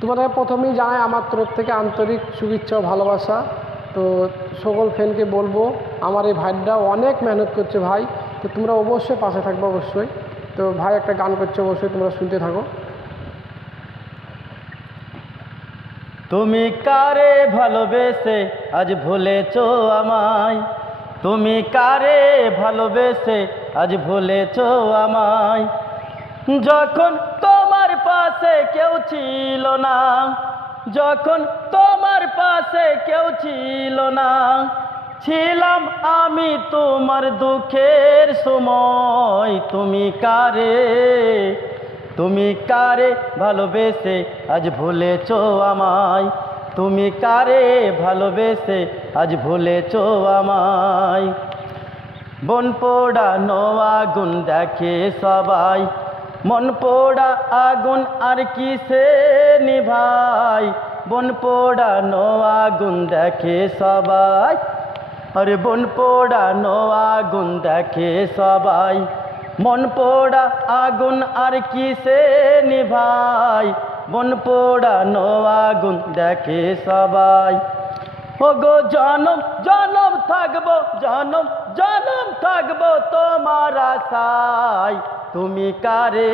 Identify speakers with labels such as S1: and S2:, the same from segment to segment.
S1: তোমাদের প্রথমেই জানাই আমার তরফ থেকে আন্তরিক শুভেচ্ছা ভালোবাসা। তো সকল ফ্রেন্ডকে বলব, আমার এই ভাইটা অনেক মেহনত করছে ভাই, তো তোমরা অবশ্যই পাশে থাকবে অবশ্যই। তো ভাই একটা গান করছে, অবশ্যই তোমরা শুনতে থাকো।
S2: তুমি কারে ভালোবেসে আজ ভুলেছ আমায়? তুমি কারে ভালোবেসে আজ ভুলেছ আমায়? যখন পাশে কেউ ছিল না। যখন তোমার পাশে কেউ ছিল না, ছিলাম আমি তোমার দুঃখের সময়। তুমি কারে? তুমি কারে ভালোবেসে? আজ ভুলেছ আমায়। তুমি কারে ভালোবেসে? আজ ভুলেছ আমায়। বন পোড়া নোয়া আগুন দেখে সবাই মন পোড়া আগুন আর কিসে নিভাই? বন পোড়া নোয়া আগুন দেখে সবাই। আরে বন পোড়া নোয়া আগুন দেখে সবাই। মন পোড়া আগুন আর কিসে নিভাই? বন পোড়া নোয়া আগুন দেখে সবাই। ওগো জনম জনম থাকব, জনম জনম থাকব তোমার আশায়। তুমি কারে?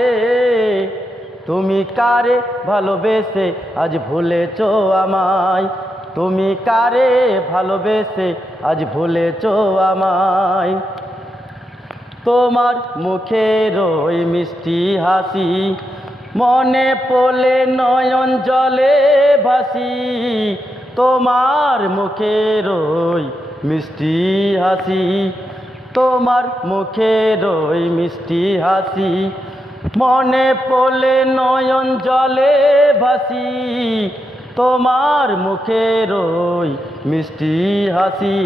S2: তুমি কারে ভালোবেসে? আজ ভুলেছ আমায়। তুমি কারে ভালোবেসে? আজ ভুলেছ আমায়। তোমার মুখের ওই মিষ্টি হাসি, মনে পড়লে নয়ন জলে ভাসি। তোমার মুখের ওই মিষ্টি হাসি, তোমার মুখের ওই মিষ্টি হাসি, মনে পড়লে নয়ন জলে ভাসি, তোমার মুখের ওই মিষ্টি হাসি।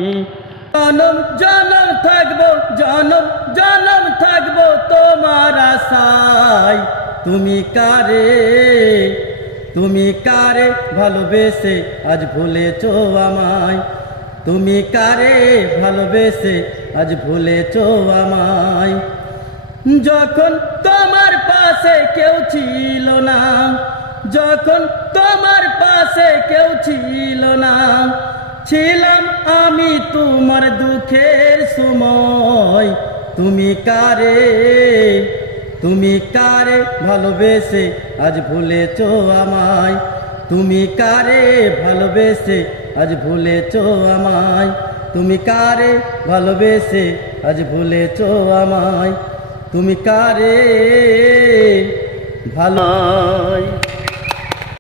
S2: জনম জনম থাকব, জনম জনম থাকব তোমার আশায়। তুমি কারে? তুমি কারে ভালোবেসে আজ ভুলেছ আমায়? তুমি কারে ভালোবেসে আজ ভুলেছ আমায়? যখন তোমার পাশে কেউ ছিল না, যখন তোমার পাশে কেউ ছিল না, ছিলাম আমি তোমার দুঃখের সময়। তুমি কারে তুমি কারে ভালোবেসে, আজ ভুলেছ আমায়? তুমি কারে ভালোবেসে, আজ ভুলেছ আমায়? তুমি কারে ভালোবেসে, আজ ভুলেছ আমায়? তুমি কারে ভালো